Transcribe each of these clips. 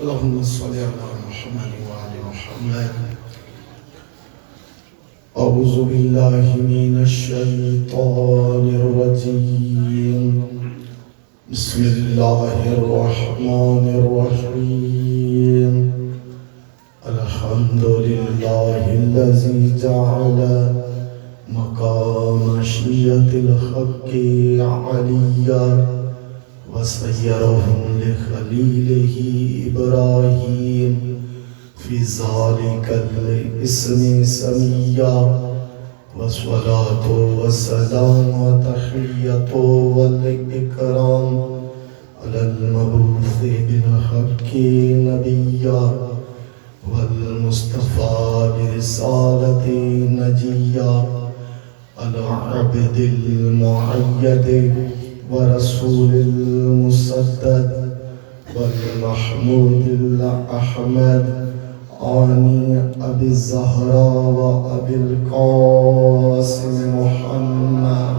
اللهم صل على محمد وعلى محمد. أعوذ بالله من الشيطان الرجيم. بسم الله الرحمن الرحيم. الحمد لله الذي جعل مقام مشيئة الحق عليا وسيرهم لخليله إبراهيم في ذلك الاسم سميا. والصلاة والسلام والتحية والإكرام على المبعوث بالحق نبيا والمصطفى برسالة نجيا على عبد المؤيد ورسول المسدد والمحمود الأحمد آني أبي الزهراء وأبي القاسم محمد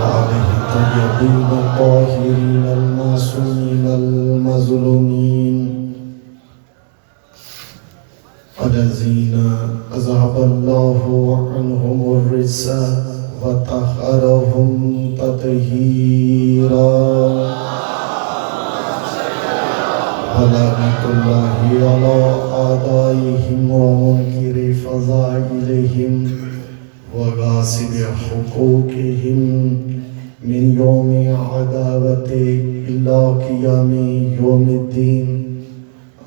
وعليه الطيبين الطاهرين المعصومين المظلومين الذين أذهب الله عنهم الرجس وطهرهم تطهيرا. ولعنة الله على أعدائهم ومنكر فضائلهم وغاصب حقوقهم من يوم عداوة إلى قيام يوم الدين.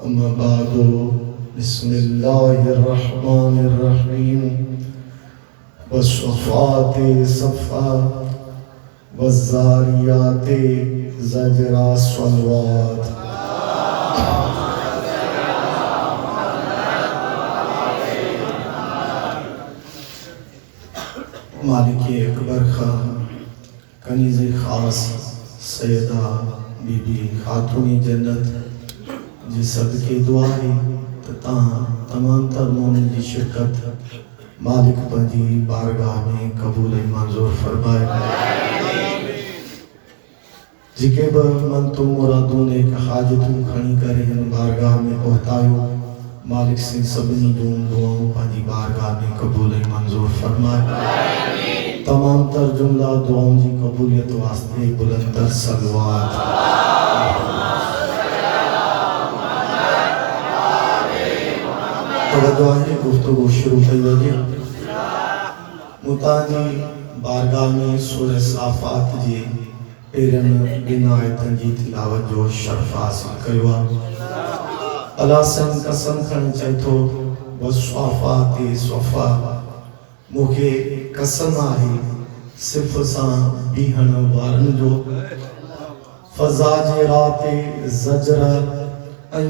أما بعد، بسم الله الرحمن الرحيم. والصفات صفا والزاريات زجرا صلوات. मालिक अकबर खान कनीज़ ख़ास सैयदा बीबी खातूनी जन्नत जी सदके दुआ है तमाम तर मोमिन जी शिरकत मालिक पंजी बारगाह में कबूल मंजूर फरमाए। जिके ब मन तो मुरादों ने हाजतूं खणी करे हिन बारगाह में पहुंचायो मालिक से सभिनी जूं दुआऊं पंजी बारगाह में कबूल मंजूर फरमाए। तमाम तर जुमला दुआओं जी कबूलियत वास्ते बुलंदर सलवात। तवज्जो है गुफ्तगू शुरू कई वजे मुताजी बारगाह में सूरह साफात जी पेरन बिना आयतन जी तिलावत जो शर्फ हासिल कयो। अल्लाह सन कसम खण चइथो वस्वाफात सफ़ा मूंखे कसम आहे सिर्फ सां बीहण वारनि जो फज़ा जे राति ज़जर ऐं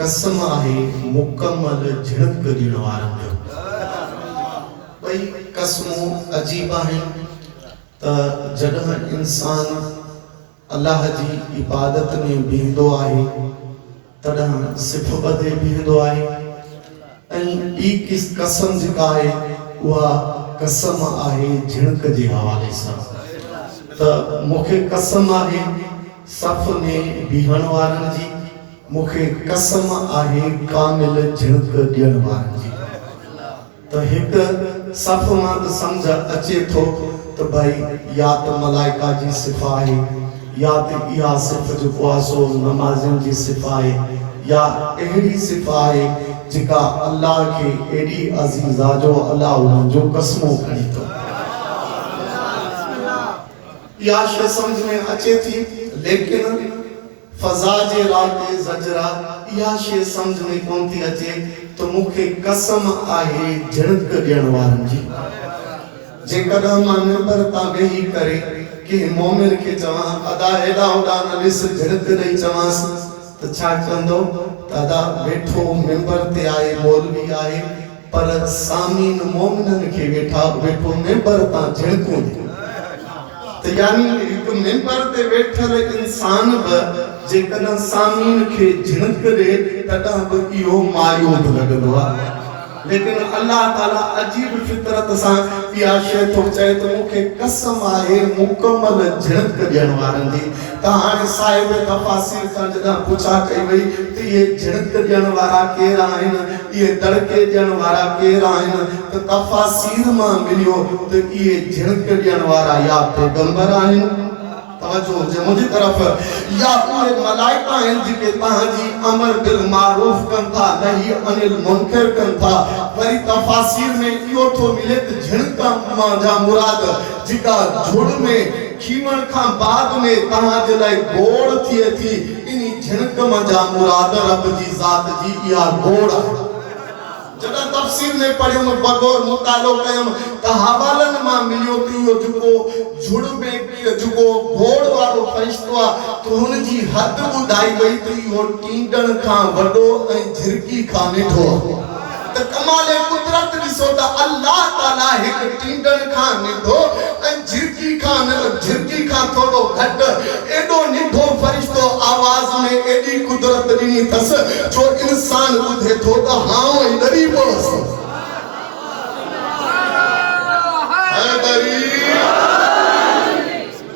कसम आहे मुकम्मल झिड़क ॾियण वारनि जो। भई कसमूं अजीब आहिनि त जॾहिं इंसान अल्लाह जी इबादत में बीहंदो आहे तॾहिं सिर्फ ॿधे बीहंदो आहे। ऐं ॿी कसम जेका आहे उहा कसम आहे झिड़क जे हवाले सां त मूंखे कसम आहे सफ़ में बीहण वारनि जी, मूंखे कसम आहे कामिल झिड़क ॾियण वारनि जी। त हिकु सफ़ मां त सम्झ अचे थो त भई या त मलाइका जी सिफ़ा आहे या त इहा सिफ़ जेको आहे सो नमाज़ियुनि जी सिफ़ा आहे या अहिड़ी सिफ़ा आहे जेका अल्लाह के एडी अजीज़ा जो अल्लाह उन्हनि जो कसमों खणी थो। या शइ समझ में अचे थी, लेकिन फज़ा जे राति ज़जरा इहा शइ समझ में कोन थी अचे तो मूंखे कसम आहे झिड़क ॾियण वारनि जी। जेकॾहिं मां मिंबर तां वेही करे के मोमिन खे चवां अदा हेॾा होॾा न ॾिस झिड़क ॾेई चवांसि त छा कंदो? दादा वेठो मिंबर ते आहे मौलवी आहे पर सामीन मोमिननि खे वेठो मिंबर तां झिड़कूं ॾे। त यानी हिकु मिंबर ते वेठल इंसान बि जेकॾहिं सामीन खे झिड़क ॾे तॾहिं बि इहो मायूब लॻंदो आहे। लेकिन अल्लाह ताला अजीब फितरत सां इहा शइ थो चए त मूंखे कसम आहे मुकमल झिणक ॾियण वारनि जी। त हाणे साहिब तफ़ासीर खां जॾहिं पुछा कई वई त इहे झिणक ॾियण वारा केरु आहिनि, इहे दड़के ॾियण वारा केरु आहिनि, त तफ़ासीर मां मिलियो त इहे झिणक ॾियण वारा या पैगंबर आहिनि, तवज्जो जे मुझी तरफ, या उहे मलाइका आहिनि जेके तव्हांजी अमर बिल मारूफ कनि था, नही अनिल मुनकर कनि था। वरी तफ़ासीर में इहो थो मिले त झिणक मां जा मुराद जेका झुड़ में खीवण खां बाद में तव्हांजे लाइ गोड़ थिए थी, इन झिणक मां जा मुराद रब जी ज़ात जी इहा गोड़ आहे। जॾहिं तफ़सीर में पढ़ियो बगौर मुतालो कयम त हवालन मां मिलियो त इहो जेको झुड़ में जेको घोड़ वारो फ़रिश्तो आहे त हुन जी हद ॿुधाई वई त इहो टींडण खां वॾो ऐं झिरकी खां निठो आहे। त कमाल कुदरत ॾिसो त अल्लाह ताला हिकु टींडण खां निठो ऐं झिरकी खां थोरो घटि एॾो निठो फ़रिश्तो आवाज़ में एॾी कुदरत ॾिनी अथसि जो इंसान ॿुधे थो त हां ई डरी पवसि।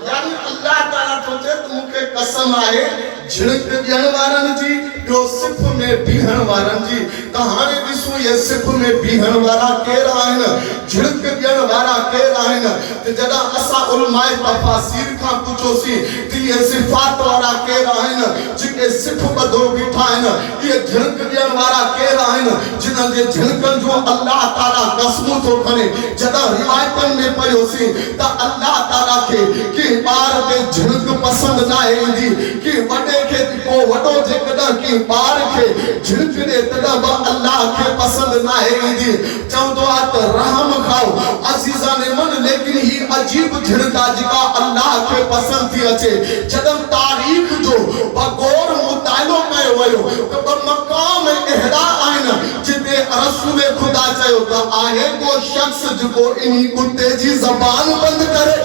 यानी अल्लाह ताला थो चए त मूंखे कसम आहे झिणक ॾियण वारनि जी, ॿियो सिफ़ में बीहण वारनि जी। त हाणे ॾिसूं इहे सिफ़ में बीहण वारा केरु आहिनि, झिणक ॾियण वारा केरु आहिनि। त जॾहिं असां उलमाए तफ़ासीर खां पुछोसीं त इहे सिफ़ात वारा केरु आहिनि जेके सिफ़ ॿधो बीठा आहिनि, इहे झिणक ॾियण वारा केरु आहिनि जिन्हनि जे झिणकनि जो अल्लाह ताला क़स्मूं थो खणे। जॾहिं रिवायतनि में पढ़ियोसीं त अल्लाह ताला खे कंहिं ॿार ते झिणक पसंदि न आहे ईंदी, कंहिं वॾे खे को वॾो जेकॾहिं कंहिं ॿार खे झिणक ॾे तॾहिं बि अल्लाह खे पसंदि न आहे ईंदी। चवंदो आहे त रहम खाओ अज़ीज़ान मन, लेकिन ही अजीब झिणक आहे जेका अल्लाह खे पसंदि थी अचे। जॾहिं तारीख़ जो बगौर मुतालो कयो वियो त ॿ मक़ाम अहिड़ा आहिनि जिते रसूल ख़ुदा चयो त आहे को शख़्स जेको इन कुते जी ज़बान बंदि करे।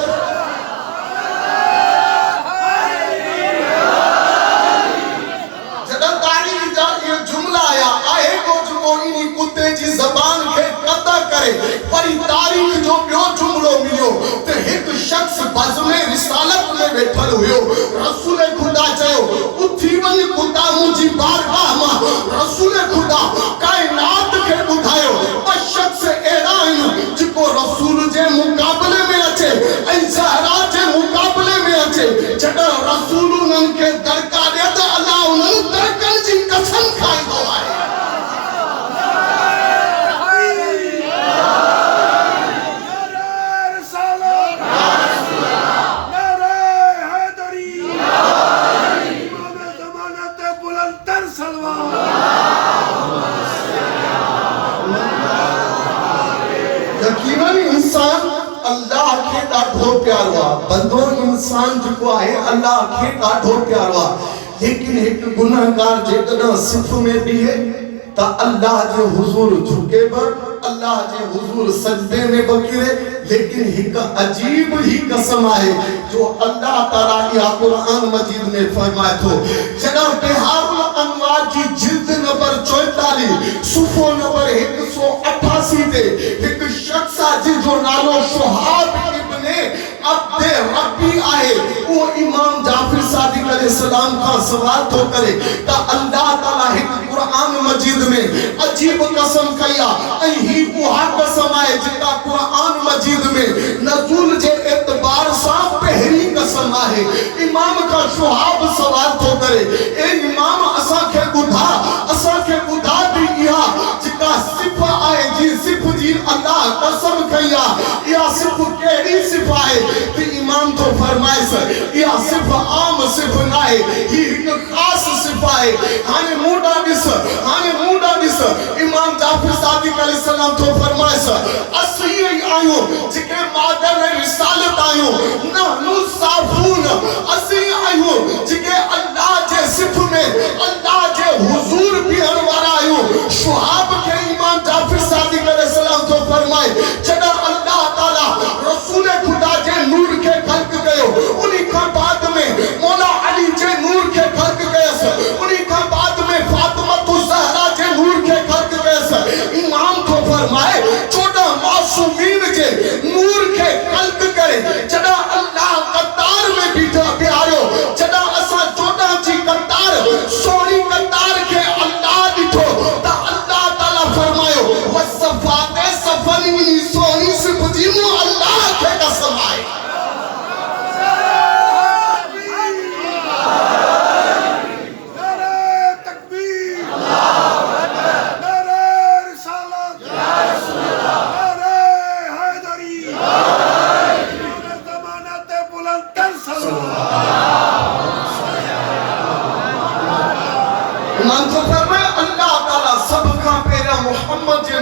कुत्ते जी ज़बान खे कदा करे वरी तारीख़ जो ॿियो जुमलो मिलियो त हिकु शख़्स बज़्म रिसालत में वेठल हुयो। रसूल ख़ुदा चयो उथी वञ कुता मुंहिंजी बारगाह मां। रसूल ख़ुदा काइनात खे ॿुधायो ॿ शख़्स अहिड़ा आहिनि जेको रसूल जे मुक़ाबले में अचे ऐं ज़हरा जे मुक़ाबले में अचे। जॾहिं रसूल उन्हनि खे दड़का ॾिए त अल्लाह उन्हनि दड़कनि जी कसम खाईंदो आहे। यकीनन इंसान अल्लाह खे ॾाढो प्यारो आहे, बंदो इंसान जेको आहे अल्लाह खे ॾाढो प्यारो आहे। लेकिन हिकु गुनाहगार जेकॾहिं सिफ़ में बीहे त अल्लाह जे हुज़ूर झुके बि, अल्लाह जे हुज़ूर सजदे में बि किरे। लेकिन हिकु अजीब ही कसम आहे जो अल्लाह ताला इहा क़ुरान मजीद में फरमाए थो। जॾहिं बिहारुल अनवार जी जिल्द नंबर 44 सुफ़ो नंबर 188 ते हिकु शख़्स आहे जिसजो नालो शुहाब इब्ने अब्दे रब्बी आहे। वो इमाम जाफर सादिक अलैहिस्सलाम का सवाल तो करे त अल्लाह ताला हिकु क़ुरान मजीद में अजीब कसम कया ऐं ही उहा कसम आहे जेका क़ुरान मजीद में नज़ूल जे एतबार सां पहिरीं कसम आहे। इमाम का शुहाब सवाल तो करे ए इमाम असांखे ॿुधा दी इहा जेका सिफ़ आहे जी सिफ़ जी अल्लाह कसम कई आहे इहा सिफ़ कहिड़ी सिफ़ आहे। त इमाम तो फरमाए इहा सिफ़ आम सिफ़ न आहे, ही हिकु ख़ासि सिफ़ आहे। हाणे मूंडा ॾिस इमाम जाफर सादिक अलैहिस्सलाम तो फरमाए असीं ई आहियूं जेके मादर रिसालत आहियूं, नहनु साफ़ून असीं आहियूं जेके अल्लाह जे सिफ़ में अल्लाह जे हुज़ूर बीहण वारा आहियूं। शुहाब खे इमाम जाफर सादिक अलैहिस्सलाम तो फरमाए जॾहिं अल्लाह ताला रसूल ख़ुदा जे नूर खे ख़ल्क़ कयो, उन्ही खां बाद में मौला अली जे नूर खे ख़ल्क़ कयसि, उन्ही खां बाद में फातिमा ज़हरा जे नूर खे ख़ल्क़ कयसि। इमाम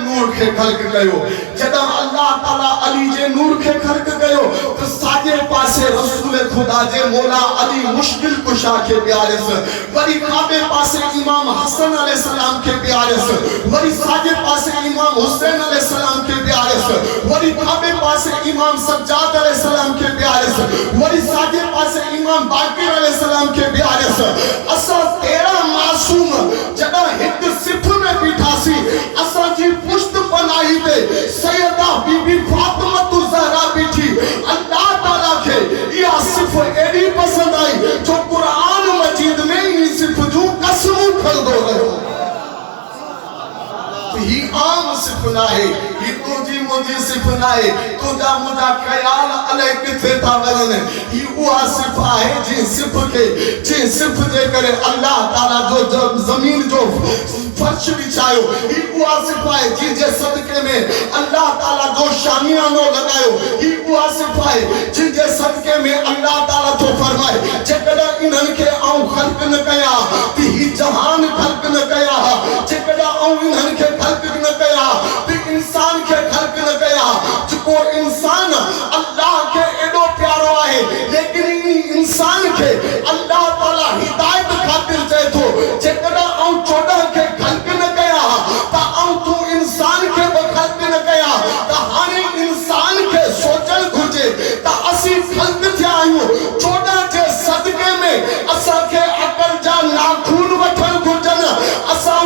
नूर खे ख़ल्क़ कयो जॾहिं अल्लाह ताला अली जे नूर खे ख़ल्क़ कयो त साॼे पासे रसूल खुदा जे मौला अली मुश्किल कुशा खे ॿियारियसि वरी खाॿे पासे इमाम हसन अलैहिस्सलाम खे ॿियारियसि वरी साॼे पासे इमाम हुसैन अलैहिस्सलाम खे ॿियारियसि वरी खाॿे पासे इमाम सज्जाद अलैहिस्सलाम खे ॿियारियसि वरी साॼे पासे इमाम बाक़िर अलैहिस्सलाम खे ॿियारियसि असां 13 मासूम जॾहिं हिकु सिफ़ में बीठासीं असांजी पुश्त पनाही ते सैयदा बीबी फातिमा ज़हरा बीठी अल्लाह ताला खे इहा सिफ़ एॾी पसंदि आई जो क़ुरान मजीद में इन सिफ़ जूं कसमूं खणंदो रहियो ही आम सिफ़ नाहे ही तुंहिंजी मुंहिंजी सिफ़ नाहे तुंहिंजा मुंहिंजा ख़्याल अलाए किथे था वञनि ही उहा सिफ़ आहे जंहिं सिफ़ जे करे अल्लाह ताला जो ज़मीन जो फर्श बिछायो ही उहा सिफ़ आहे जंहिंजे सदके में अल्लाह ताला जो शामियानो लॻायो ही उहा सिफ़ आहे जंहिंजे सदके में अल्लाह ताला थो फरमाए जेकॾहिं इन्हनि खे आऊं ख़ल्क़ न कया त ही जहान ख़ल्क़ न कया जेकॾहिं आऊं इन्हनि खे ख़ल्क़ न कया त इंसान खे ख़ल्क़ न कया जेको इंसान अल्लाह खे एॾो प्यारो आहे लेकिन इन इंसान खे अल्लाह ताला हिदायत ख़ातिर चए थो जेकॾहिं आऊं 14 खे ख़ल्क़ न कया त आऊं तूं इंसान खे बि ख़ल्क़ न कया त हाणे इंसान खे सोचणु घुर्जे त असीं ख़ल्क़ थिया आहियूं 14 जे सदके में असांखे अकल जा नाखून वठणु घुर्जनि असां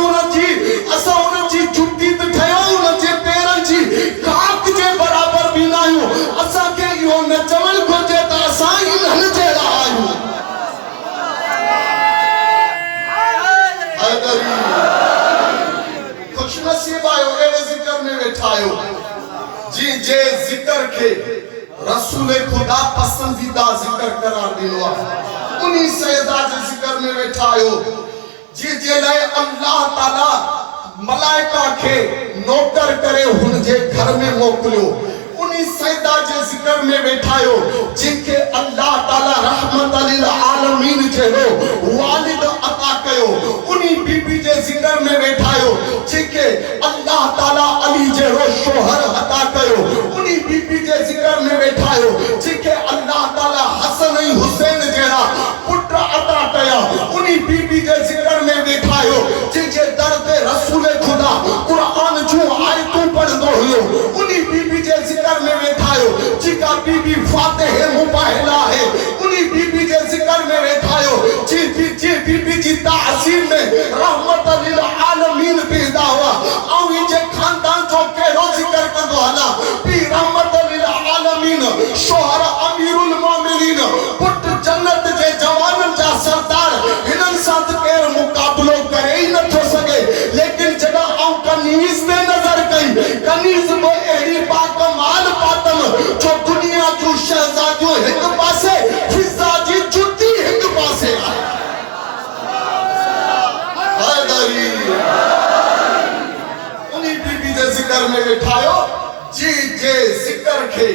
उनजी जुती त ठहियूं उनजे पेरनि जी खाक जे बराबर बि न आहियूं असांखे इहो न चवणु घुर्जे त असां इन्हनि जहिड़ा आहियूं खुशनसीब आहियो अहिड़े ज़िक्र में वेठा आहियो जंहिंजे ज़िक्र खे रसूल खुदा पसंदीदा ज़िक्र करार ॾिनो आहे उन्ही सैयदा जे ज़िक्र में वेठा आहियो जंहिंजे लाइ अल्लाह ताला मलाइका खे नौकर करे हुन जे घर में मोकिलियो उन्ही सैयदा जे ज़िक्र में वेठा आहियो जिनखे अल्लाह ताला रहमत लिल आलमीन जहिड़ो वालिद अता कयो उन्ही बीबी जे ज़िक्र में वेठा आहियो जिनखे अल्लाह ताला अली जहिड़ो शोहर अता कयो उन्ही बीबी जे ज़िक्र में वेठा आहियो जिनखे अल्लाह ताला हसन ऐं हुसैन जहिड़ा पुट अता कया उन्ही बीबी जे ज़िक्र में वेठा आहियो जिनजे दर ते रसूल खुदा क़ुरान जूं आयतूं पढ़ंदो हुयो उन्ही बीबी जे ज़िक्र में वेठा आहियो जेका बीबी फातिह मुबाहिला आहे उन्ही बीबी जे ज़िक्र में वेठा आहियो जी बीबी जी तासीर में रहमत लिल आलमीन पैदा हुआ ऐं इन जे खानदान जो कहिड़ो ज़िक्र कंदो हला पी रहमत लिल आलमीन शोहर अमीरुल मोमिनीन पुट जन्नत जे जवाननि जा सरदार हिननि सां त केरु मुक़ाबलो करे ई नथो सघे लेकिन जॾहिं आऊं कनीज़ ते नज़र कई कनीज़ में अहिड़ी बाकमाल पातम जो दुनिया जूं शहज़ादियूं हिक पासे फिज़ा जी जुती हिक पासे उन्ही बीबी जे ज़िक्र में वेठा आहियो जे ज़िक्र खे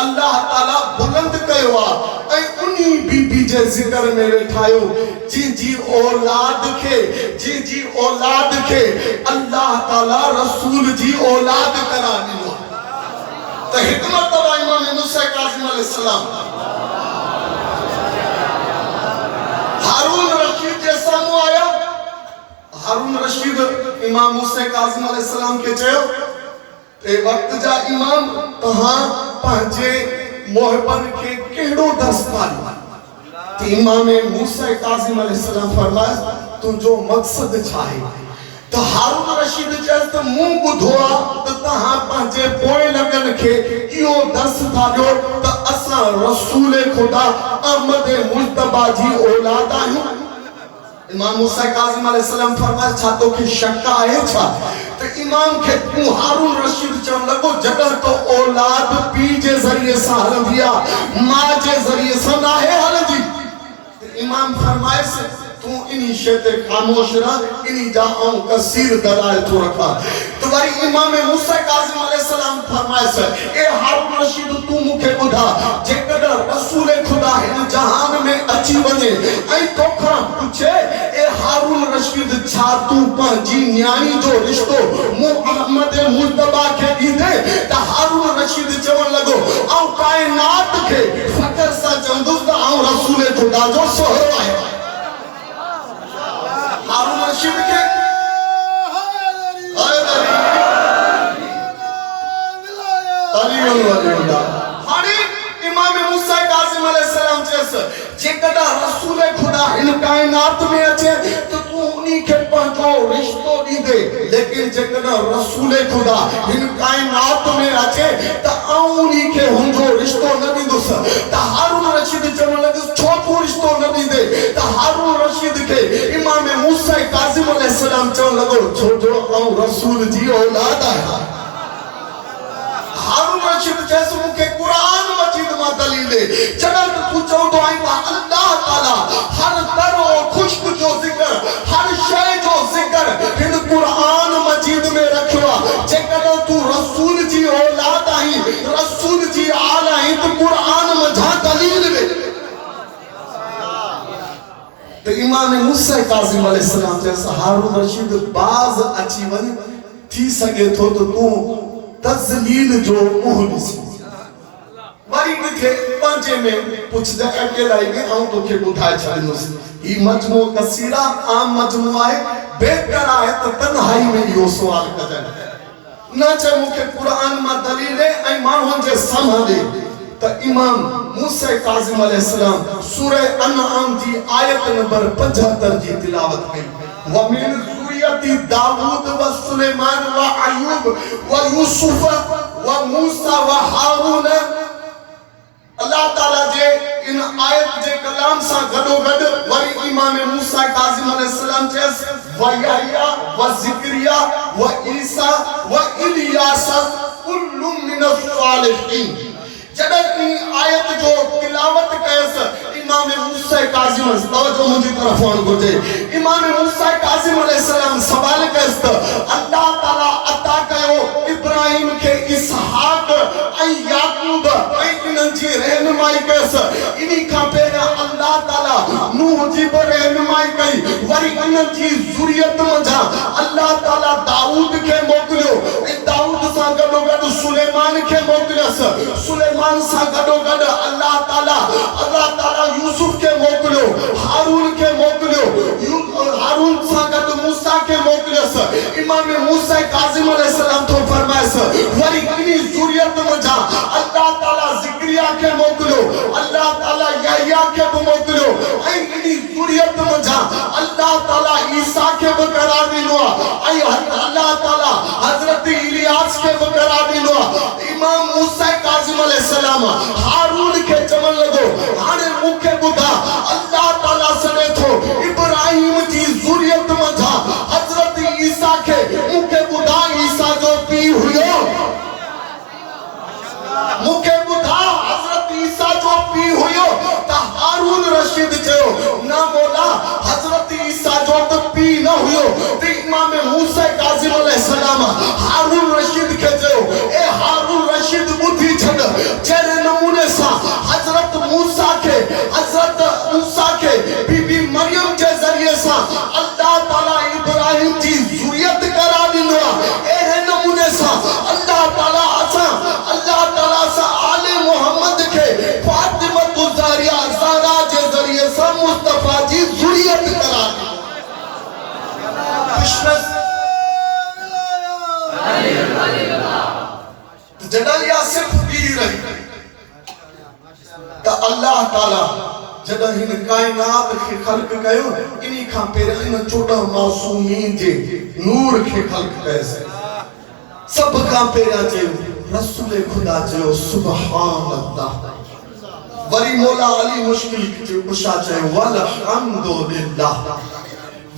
अल्लाह ताला बुलंद कयो आहे ऐं उन्ही बीबी जे ज़िक्र में वेठा आहियो जिनजी औलाद खे अल्लाह ताला रसूल जी औलाद करार ॾिनो त हिकमत अथव इमाम मूसा काज़िम अलैहिस्सलाम हारून रशीद जे साम्हूं आया हारून रशीद इमाम मूसा काज़िम अलैहिस्सलाम के चयो ते वक्त जा इमाम तहां पंहिंजे मोहबन के केड़ो दर्स पाली ते इमाम मूसा काज़िम अलैहिस्सलाम फरमाया तुंहिंजो मक़सद छा आहे त हारून रशीद चयसि त मूं ॿुधो आहे त तहां पंहिंजे पोइ लॻन खे इहो दर्स था ॾियो त असां रसूल खुदा अहमद मुज्तबा जी औलाद आहियूं इमाम मूसा काज़िम अलैहिस्सलाम फरमाया छा तोखे शक आहे छा त इमाम खे तूं हारून रशीद चवण लॻो जॾहिं तो औलाद पीउ जे ज़रिए सां हलंदी आहे मां जे ज़रिए सां नाहे हलंदी इमाम फरमायसि तू इन्ही शे ते खामोश रह इन्ही जा आऊं कसीर दलाइल थो रखा तो वरी इमाम मूसा काज़िम अलैहिस्सलाम फरमायसि ए हारून रशीद तू मूंखे ॿुधा जेकॾहिं रसूल खुदा हिन जहान में अची वञे ऐं तोखां पुछे ए हारून रशीद छा तू पंहिंजी न्याणी जो रिश्तो मुहम्मद मुस्तफा खे ॾींदे त हारून रशीद चवण लॻो ऐं काइनात खे फ़ख्र सां चवंदुसि त आउं रसूल ख़ुदा जो सोहरो आहियां। हारून रशीद खे हाणे इमाम मूसा काज़िम अलैहिस्सलाम चयसि जेकॾहिं रसूल ख़ुदा हिन काइनात में अचे त तूं उन्ही खे पंहिंजो रिश्तो ॾींदे, लेकिन जेकॾहिं रसूल ख़ुदा हिन काइनात में अचे त आउं उन्ही खे हुनजो रिश्तो न ॾींदुसि। त हारून रशीद चवण लॻुसि छो तूं रिश्तो न ॾींदे? त हारून रशीद खे इमाम मूसा काज़िम अलैहिस्सलाम चवण लॻो छो जो आउं रसूल जी औलाद आहियां। हारून रशीद चयसि मूंखे क़ुरान मजीद मां दलील ॾे। जॾहिं त तूं चवंदो आहीं त अल्लाह ताला हर तर और खुश्क जो ज़िक्र, हर शइ जो ज़िक्र हिन क़ुरान मजीद में रखियो आहे। जेकॾहिं तूं रसूल जी औलाद आहीं, रसूल जी आल आहीं त क़ुरान मझां दलील ॾे। त इमाम मूसा काज़िम अलैहिस्सलाम चयसि हारून रशीद बाज़ अची वञ, थी सघे थो त तूं तज़लील जो मुंहुं ॾिसी वरी ॾिठे पंहिंजे में पुछंदे अकेला ई आउं तोखे ॿुधाए छॾींदुसि। ही मजमू कसीरा आम मजमू आहे, बेहतर आहे त तन्हाई में इहो सुवाल कजनि। न चए मूंखे क़ुरान मां दलील ॾे ऐं माण्हुनि जे साम्हूं ॾे। त इमाम मूसा काज़िम अलैहिस्सलाम सूरह अनआम जी आयत नंबर 75 जी तिलावत कई। वमिन ज़ुरियती दाऊद व सुलेमान व अय्यूब व यूसुफ व मूसा व हारून। अल्लाह ताला जे इन आयत जे कलाम सां गॾोगॾु वरी इमाम मूसा काज़िम अलैहिस्सलाम चयसि व यहया व ज़िक्रिया व ईसा व इलियास कुल्लुम मिनस सालिहीन। जॾहिं इन आयत जो तिलावत कयसि इमाम मूसा काज़िम तवज्जो मुंहिंजी तरफ़ हुअणु घुरिजे। इमाम मूसा काज़िम अलैहिस्सलाम सवाल कयसि त अल्लाह ताला अता कयो इब्राहिम खे इसहाक ऐं याकूब ऐं इन्हनि जी रहनुमाई कयसि। इन्ही खां पहिरियां अल्लाह ताला नूह जी बि रहनुमाई कई। वरी इन्हनि जी ज़ुरियत मंझां अल्लाह ताला दाऊद खे मोकिलियो ऐं दाऊद सां गॾोगॾु सुलेमान खे मोकिलियसि। सुलेमान सां गॾोगॾु अल्लाह ताला यूसुफ के मोकिलियो, हारून के मोकिलियो, हारून सां गॾु मूसा के मोकिलियसि। इमाम मूसा काज़िम अलैहिस्सलाम तो फरमायसि वरी इन्ही ज़ुरियत मंझां अल्लाह ताला ज़िक्रिया के मोकिलियो, अल्लाह ताला यहया के बि मोकिलियो ऐं इन्ही ज़ुरियत मंझां अल्लाह ताला ईसा के बि करार ॾिनो आहे ऐं अल्लाह ताला हज़रत इलियास के बि करार ॾिनो आहे। इमाम मूसा काज़िम अलैहिस्सलाम हारून खे चवण लॻो हाणे मूंखे ॿुधा अल्लाह ताला सॾे थो इब्राहिम जी ज़ुरियत मंझां हज़रत ईसा खे मूंखे ॿुधा ईसा जो पीउ हुयो। मूंखे ॿुधा हज़रत ईसा जो पीउ हुयो। त हारून रशीद चयो न मौला हज़रत ईसा जो त पीउ न हुयो। त इमाम मूसा काज़िम अलैहिस्सलाम हारून रशीद खे चयो ए हारून रशीद ॿुधी छॾ जहिड़े नमूने सां हज़रत मूसा खे बीबी मरियम जे ज़रिए सां अल्लाह ताला इब्राहिम जी ज़ुरियत करार ॾिनो आहे, अहिड़े नमूने सां अल्लाह ताला सां आले मोहम्मद खे फातिमत ज़हरा ज़हरा जे ज़रिए सां मुस्तफा जी ज़ुरियत करार ॾिनो। जॾहिं इहा सिर्फ़ ॿी रही त अल्लाह ताला जॾहिं हिन काइनात खे ख़ल्क़ कयो इन्ही खां पहिरियां इन 14 मासूमीन जे नूर खे ख़ल्क़ कयसि। सभ खां पहिरियां चयो रसूल ख़ुदा चयो सुभान अल्लाह। वरी मौला अली मुश्किल कुशा चयो वल्हम्दुलिल्लाह।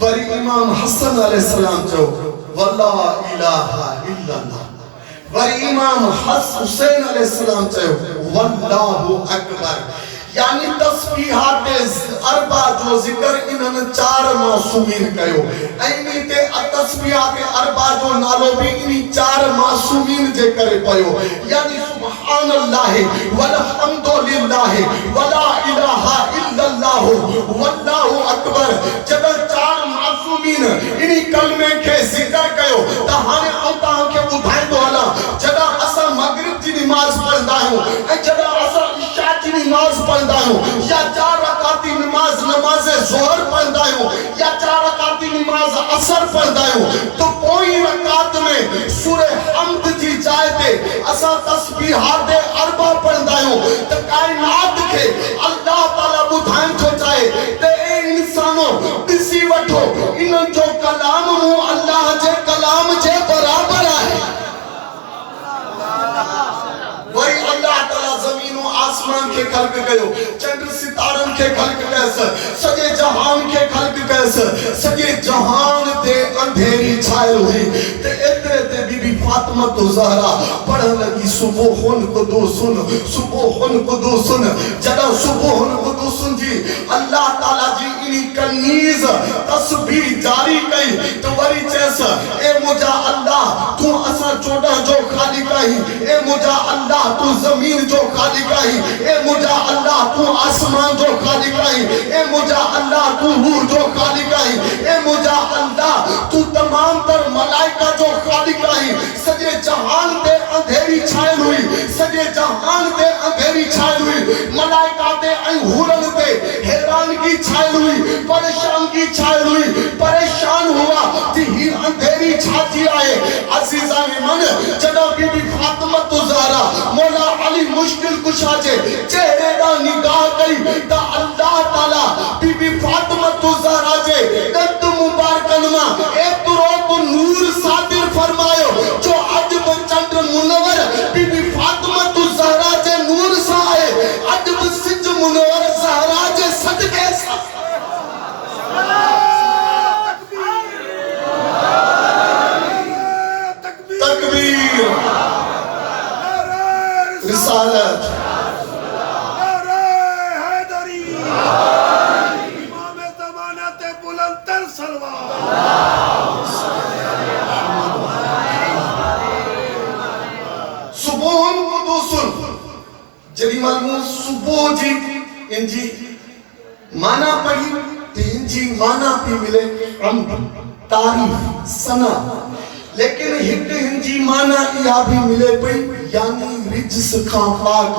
वरी इमाम हसन अलैहिस्सलाम चयो वला इलाहा इल्लल्लाह। वरी इमाम हुसैन अलैहिस्सलाम चयो वल्लाहु अकबर। यानी तस्बीहात अरबा जो जिक्र इन्हनि 4 मासूमीन कयो ऐं ते तस्बीहात अरबा जो नालो भी इन्ही 4 मासूमीन जे करे पयो। यानी सुभान अल्लाह वल्हम्दुलिल्लाह वला इलाहा इल्लल्लाह वल्लाहु अकबर। जब 4 नमाज पढ़ंदा आहियूं या 4 रकाती नमाज ज़ोहर पढ़ंदा आहियूं या 4 रकाती नमाज असर पढ़ंदा आहियूं तो पोई रकात में सूरह हम्द जी जाइ ते असां तस्बीहात अरबा पढ़ंदा आहियूं त कायनात खे अल्लाह ताला ॿुधाइण थो चाहे त ए इंसानो ॾिसी वठो इन जो कलाम मूं अल्लाह जे कलाम जे बराबर आहे। वही अल्लाह ताला ज़मीन और आसमान के खल्क कयो, चंद्र सितारन के खल्क कयस, सॼे जहान के खल्क कयस, सॼे जहान ते अंधेरी छायल हुई ते एतिरे ते बीबी फातिमा तो ज़हरा पढ़ण लगी सुबुहुन कुदूसुन सुबुहुन कुदूसुन। जॾहिं सुबुहुन कुदूसुन जी अल्लाह ताला जी इनी कनीज़ तस्बीह जारी कई तो वरी चयस ए मुंहिंजा अल्लाह तू असां 14 जो ख़ालिक आहीं, ए मुंहिंजा अल्लाह तू ज़मीन जो ख़ालिक आहीं, ए मुंहिंजा अल्लाह तू आसमान जो ख़ालिक आहीं, ए मुंहिंजा अल्लाह तू रूह जो ख़ालिक आहीं, ए मुंहिंजा अल्लाह तू तमाम तर मलाइका जो ख़ालिक आहीं। सॼे जहान ते अंधेरी छायल हुई, सॼे जहान ते अंधेरी छायल हुई, मलाइका ते ऐं हुरन ते हैरानगी छायल हुई, परेशानगी छायल हुई, परेशान हुआ कि ही अंधेरी छाती आए। अज़ीज़ा मन जॾहिं बीबी फातिमा तो ज़हरा मौला अली मुश्किल कुशा जे चेहरे दा निगाह कई त अल्लाह ताला बीबी फातिमा तो ज़हरा जे दंत मुबारकन मां एतिरो तो नूर सातिर फरमायो जो अज बि चंद्र मुनवर बीबी फातिमा तो ज़हरा जे नूर सां आहे, अज बि सिज मुनवर ज़हरा जे सदके सां। तकबीर रिसालत हैदरी इमाम ज़मानत बुलंदतर सलवार। सुबुहुन कुदूसुन जॾहिं मालूम सुबुह जी इंजी माना पढ़ी त इंजी माना पई मिले तारीफ सना, लेकिन हिक हिंजी माना इहा भी मिले पई यानी रिज्स खां पाक,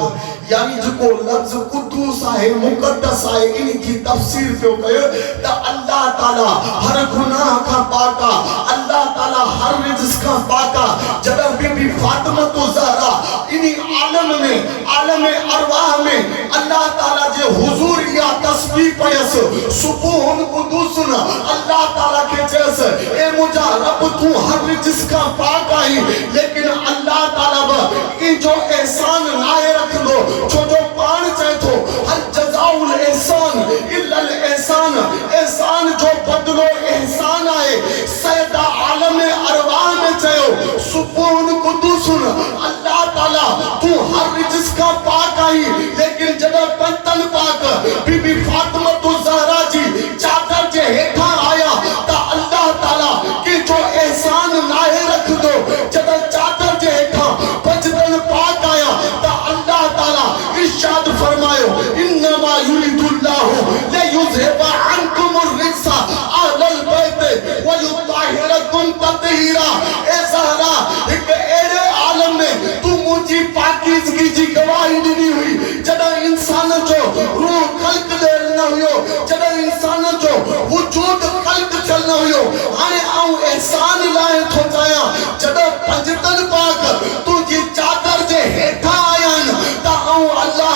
यानी जेको लफ्ज़ कुदूस आहे मुक़द्दस आहे इन जी तफसीर पियो कयो त अल्लाह ताला हर गुनाह खां पाक आहे, अल्लाह ताला हर रिज्स खां पाक आहे। जॾहिं बीबी फातिमा तो ज़हरा इनी आलम में आलम अरवाह में अल्लाह ताला जे हुजूर इहा तस्बीह पयस सुबुहुन कुदूसुन, अल्लाह ताला के चयस ए मुंहिंजा रब तू हर रिज्स खां पाक आहीं, लेकिन अल्लाह ताला बि इन जो एहसान लाहे रखंदो छो जो पाण चए थो हल जज़ाउल एहसान इल्लल एहसान, एहसान जो बदलो एहसान आहे। सैदा आलम अरवाह में चयो सुबुहुन कुदूसुन, अल्लाह ताला तू हर रिज्स खां पाक आहीं, लेकिन जॾहिं पंतन पाक बीबी फातिमा तो ज़हरा जी चादर जे हेठां आया त अल्लाह ताला के जो एहसान लाहे रखंदो, जॾहिं चादर जे हेठां बजदन पाक आया त अल्लाह ताला इरशाद फरमायो इन्नमा युरिदुल्लाहु लियुज़हिबा अन्कुमुर रिज्सा अहलल बैत व युताहिरकुम तत्हीरा। ए ज़हरा हिक अहिड़े आलम में तू मुंहिंजी पाकीज़गी जी गवाही ॾिनी हुई जॾहिं इंसान जो रूह ख़ल्क़ ॾियल न हुयो, जॾहिं इंसान जो वजूद ख़ल्क़ थियल न हुयो। हाणे आऊं एहसान लाइ थो चाहियां जॾहिं पंजतन पाक तुंहिंजी चादर जे हेठां आया आहिनि त आऊं अल्लाह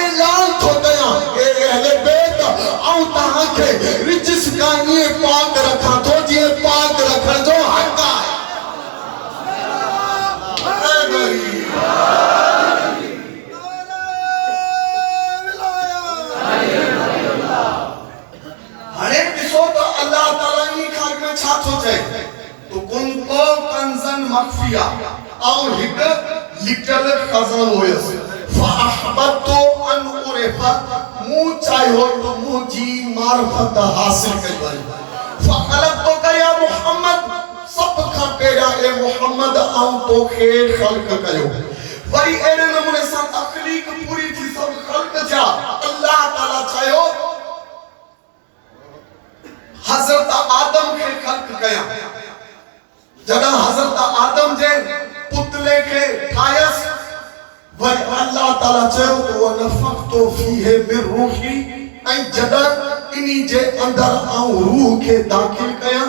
ऐलान थो कयां ए अहले बैत आऊं तव्हांखे रिज्स खां ईअं पाक रखां थो जीअं पाक रखण जो हक़ आहे। हाणे ॾिसो त अल्लाह ताला इन खां में छा थो चए तो कुंतो कंज़न मख्फिया ऐं हिकु लिटल खज़ानो हुयसि फअहबब्तु अन उरिफ़ा, मूं चाहियो त मुंहिंजी मारिफत हासिल कई वञे। फख़लक़्तु या मुहम्मद, सब खां पहिरियां ए मुहम्मद आऊं तोखे ख़ल्क़ कयो। वरी अहिड़े नमूने सां तख़लीक़ पूरी थी सब ख़ल्क़ जा अल्लाह ताला चाहियो हज़रत आदम के ख़ल्क़ कया। जॾहिं हज़रत आदम जे पुतले खे ठाहियसि वरी अल्लाह ताला चयो त व नफ़ख़्तु नफ़ख़्तु फ़ीहि मिन रूही ऐं जॾहिं इन्ही जे अंदर आऊं रूह खे दाख़िल कयां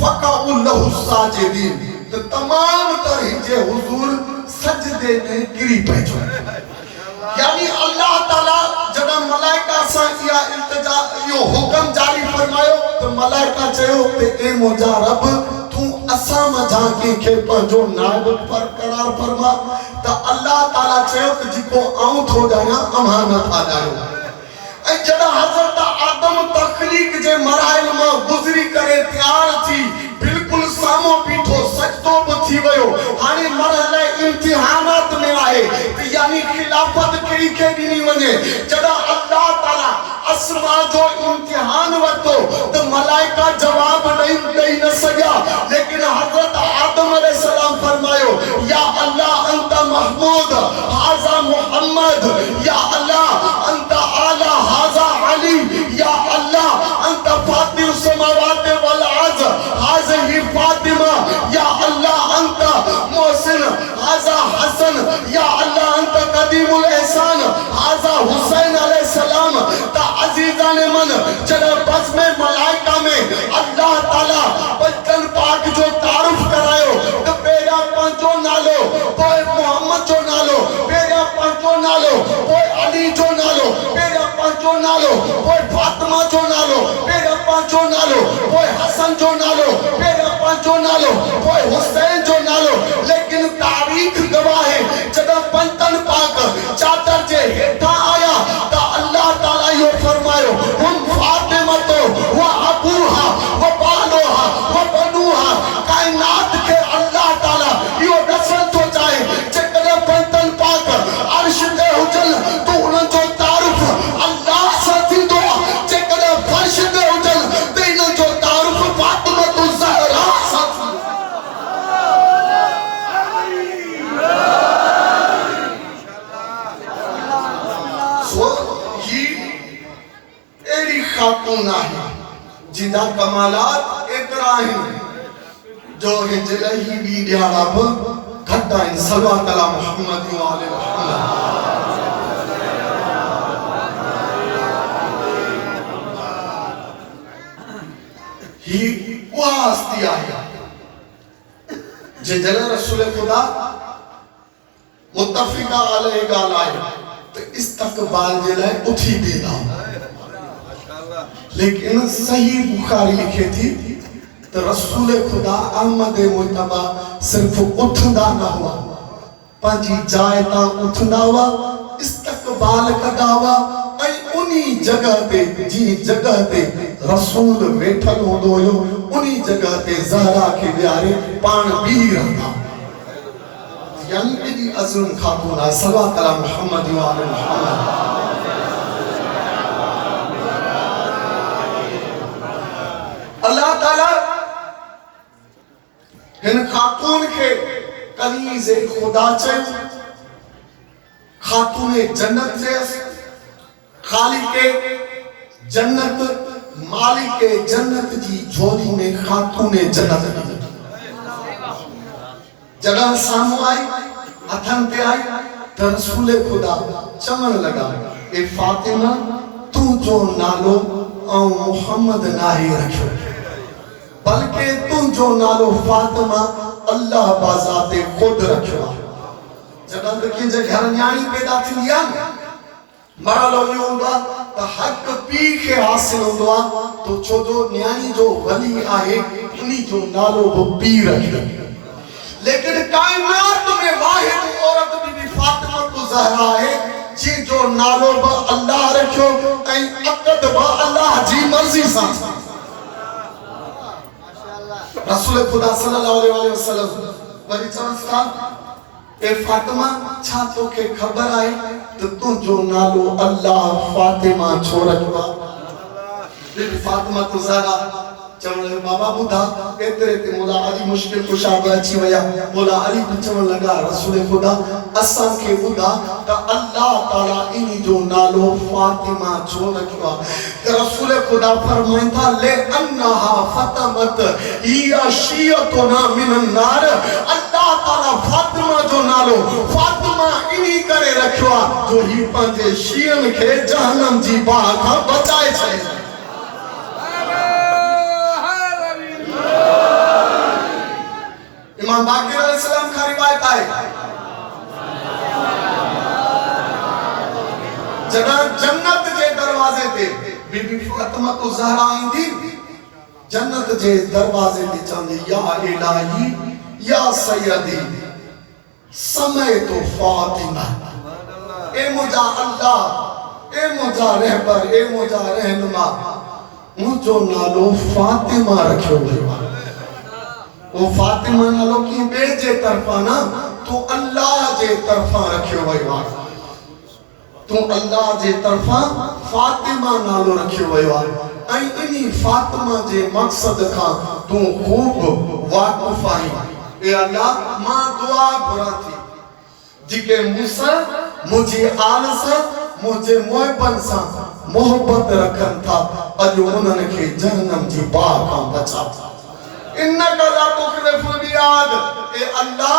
फ़क़अू लहु साजिदीन त तमाम तरह जे हुजूर सजदे में गिरी पइजो। यानी अल्लाह ताला जॾहिं मलाइका सां इहा इल्तिजा इहो हुक्म जारी फरमायो त मलाइका चयो त ए मुंहिंजा रब तूं असां मंझां कंहिंखे पंहिंजो नाइब बरक़रार फरमा त अल्लाह ताला चयो त जेको आऊं थो ॼाणा अमानत आॾायो। ऐं जॾहिं हज़रत आदम तख़लीक़ जे मराइल मां गुज़री करे तयार थी बिल्कुलु साम्हूं बीठो सजदो बि थी वियो हाणे मरहले इम्तिहानात में आहे त यानी खिलाफत कहिड़ी खे ॾिनी वञे। जॾहिं अल्लाह ताला अस्मा जो इम्तिहान वरितो त मलाइका जवाब ॾेई न सघिया लेकिन हज़रत आदम अलैहिस्सलाम फरमायो या अल्लाह अंत महमूद हाज़ा मुहम्मद या अल्लाह अंत आला हाज़ा अली या अल्लाह अंत फातिर समावात वल अर्ज़ हाज़िही फातिमा या अल्लाह अंत मोहसिन हाज़ा हसन या अल्लाह अंत कदीमुल एहसान हाज़ा हुसैन अलैहिस्सलाम। त अजीज़ान मन जॾहिं बस में मलाइका में अल्लाह ताला बचन पाक जो तारुफ करायो त पहिरियां पंहिंजो नालो पोइ मोहम्मद जो नालो पहिरियां पंहिंजो नालो पोइ अली जो नालो पहिरियां पंहिंजो नालो पोइ फातिमा जो नालो पहिरियां पंहिंजो नालो पोइ हसन जो नालो पहिरियां पंहिंजो नालो पोइ हुसैन जो नालो। लेकिन तारीख़ गवाह है जॾहिं पंतन पाक चादर जे हेठां आया त अल्लाह ताला इहो फरमायो हुन फातिमा तो व अबूहा व बालुहा व बनुहा कायनात के अल्लाह ताला इहो ॾसण थो चाहे जेकॾहिं पंतन पाक अर्श ते हुजनि त उन्हनि जो तारुफ अल्लाह सां थींदो जेकॾहिं फर्श ते हुजनि त इन्हनि जो तारुफ फातिमा तो ज़हरा सां सो ही एड़ी खातून आहे जिंदा कमालात एतिरा आहिनि जो हिन जे लाइ ही ॿी ॾियारा बि घटि आहिनि। सल्लल्लाहु अला मुहम्मद व आले मुहम्मद। ही उहा हस्ती आहे जॾहिं रसूल खुदा मुत्तफ़िक़ा अलैहि ॻाल्हाए त इस्तक़बाल जे लाइ उथी बीहंदा। लेकिन सही बुखारी लिखे थी तो रसूल खुदा अहमद मुजतबा सिर्फ उठंदा न हुआ पंहिंजी जाइ तां उठंदा हुआ इस्तक़बाल कंदा हुआ ऐं उन्ही जगह ते जी जगह ते रसूल वेठल हूंदो हुयो उन्ही जगह ते ज़हरा खे विहारे पाण बीही रहंदा। यानी एॾी अज़म खातून आहे सल्लल्लाहु अला मुहम्मद व आले मुहम्मद। अल्लाह ताला हिन खातून के कनीज़ खुदा चयो खातून जन्नत चयसि खालिक जन्नत मालिक जन्नत जी झोली में खातून जन्नत जगह साम्हूं आई हथनि ते आई त रसूल खुदा चवण लॻा ए फातिमा तुंहिंजो नालो ऐं मुहम्मद नाहे रखियो बल्कि तुंहिंजो नालो फातिमा अल्लाह बाज़ाते खुद रखियो आहे। जॾहिं त कंहिंजे घर न्याणी पैदा थींदी आहे मरलो इहो हूंदो आहे त हक़ पीउ खे हासिल हूंदो आहे तो छो जो न्याणी जो वली आहे उन्ही जो नालो बि पीउ रखियो। लेकिन कायनात में वाहिद औरत बीबी फातिमा तो ज़हरा है जो नालो बि अल्लाह रखियो ऐं अक़द बि अल्लाह जी मर्ज़ी सां। रसूल खुदा सल्लल्लाहु अलैहि वसल्लम वरी चवनि था ए फातिमा छा तोखे ख़बर आहे त तुंहिंजो नालो अल्लाह फातिमा छो रखियो आहे? बीबी फातिमा तो ज़हरा चवण बाबा ॿुधा एतिरे ते मौला अली मुश्किल कुशा बि अची विया। मौला अली बि चवण लॻा रसूल खुदा असांखे ॿुधा त अल्लाह ताला इन्ही जो नालो फातिमा छो रखियो आहे? त रसूल खुदा फरमाइनि था ले अन्नहा फतमत हिया शियतुना मिनन नार। अल्लाह ताला फातिमा जो नालो फातिमा इन्ही करे रखियो आहे जो ही पंहिंजे शीयन खे जहन्नम जी बाह खां बचाए छॾे। इमाम बाक़र अलैहिस्सलाम खां रिवायत आहे जॾहिं जन्नत जे दरवाज़े ते बीबी फातिमा ज़हरा ईंदी, जन्नत जे दरवाज़े ते चवंदी या इलाही या सैयदी समय तो फातिमा, ए मुझा अल्लाह, ए मुझा रहबर, ए मुझा रहनुमा, मुझो नालो फातिमा रखियो वियो आहे। वो फातिमा नालो की बे जे तरफा ना, तू अल्लाह जे तरफा रखियो वियो आहे। तू अल्लाह जे तरफा फातिमा नालो रखियो वियो आहे। ऐं इन्ही फातिमा जे मक़सद खां तू खूब वाक़िफ़ आहीं। ए अल्लाह मां दुआ घुरां थी जेके मूंसां मुंहिंजी आल सां मुंहिंजे मुहिबनि सां मोहबत रखनि था, अॼु उन्हनि खे जहन्नम जी बाह खां बचा। इन्नका ला तुखलिफुल मियाद, ए अल्लाह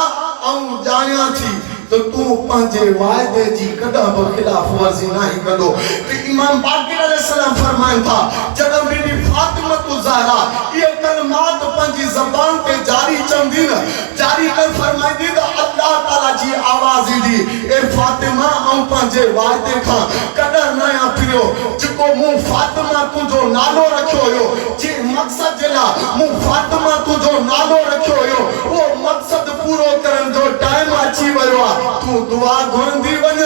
आऊं ॼाणां थी तो तू पंहिंजे वाइदे जी कॾहिं बि ख़िलाफ़ वर्ज़ी नहीं कंदो। तो इमाम बाक़र अलैहिस्सलाम फरमाइनि था जॾहिं बीबी फातिमा ज़हरा ये कलमात पंहिंजी ज़बान ते जारी चवंदी न, जारी कर फरमाईंदी त अल्लाह ताला जी आवाज़ ईंदी, ए फातिमा आऊं पंहिंजे वाइदे खां कॾहिं न आहियां फिरियो। जेको मूं फातिमा तुंहिंजो नालो रखियो हुयो, जे मक़सद जे लाइ मूं फातिमा तुंहिंजो नालो रखियो हुयो, उहो मक़सद पूरो करण जो टाइम अची वियो आहे। तू दुआ घुरंदी वञ,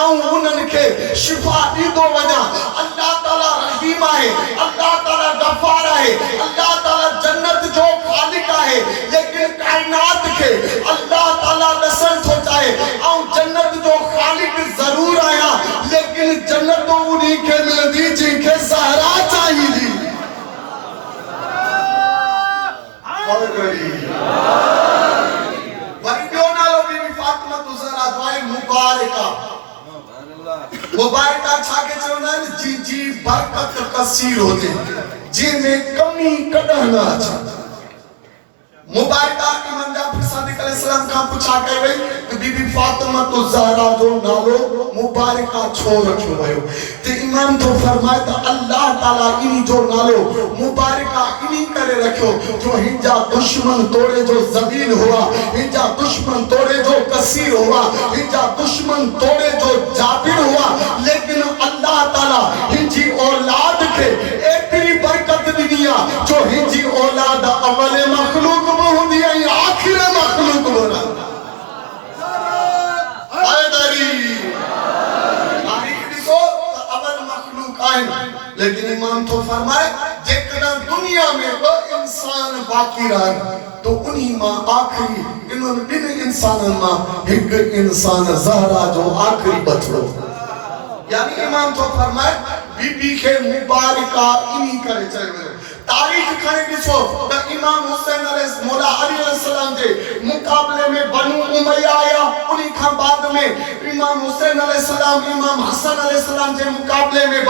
आऊं उन्हनि खे शिफा ॾींदो वञा। अल्लाह ताला रहीम आहे, अल्लाह ताला गफ़ार आहे, अल्लाह ताला जन्नत जो खालिक आहे, लेकिन कायनात खे अल्लाह ताला ॾसण थो चाहे। आऊं जन्नत जो खालिक ज़रूर आहियां, लेकिन जन्नत उन्ही खे मिलंदी जंहिंखे ज़हरा चाहींदी। मुबारका छाके चवंदा आहिनि जी जी बरकत कसीर हुजे, जंहिंमें कमी कॾहिं न अचे। मुबारका इमाम जाफर सादिक अलैहिस्सलाम खां पुछा कई वई त बीबी फातिमा ज़हरा जो नालो मुबारका छो रखियो वियो? ते इमाम तो फरमाए त अल्लाह ताला इन्ही जो नालो मुबारका इन्ही करे रखियो जो हिंजा दुश्मन तोड़े जो ज़लील हुआ, हिंजा दुश्मन तोड़े जो कसीर हुआ, हिंजा दुश्मन तोड़े जो जाबिर हुआ, लेकिन अल्लाह ताला हिंजी औलाद के एतरी बरकत दी जो हिंजी औलाद अवले मखलूक में हुंदी है, आखिर मखलूक बना। लेकिन इमाम तो फरमाए जेकॾहिं दुनिया में वो इंसान बाकी रहे तो उन्हीं मां आखिरी इन्होंने बिन इंसानन मां एक इंसान ज़हरा जो आखिरी बचड़ो। यानी इमाम तो फरमाए बीबी के मुबारका इन्हीं करे चयो। तारीख खणी ॾिसो त इमाम हुसैन मौला अली अलैहिस्सलाम जे मुकाबले में बनु उमैया आया, उन्हीं खां बाद में इमाम हुसैन अलैहिस्सलाम इमाम हसन अलैहिस्सलाम जे मुकाबले में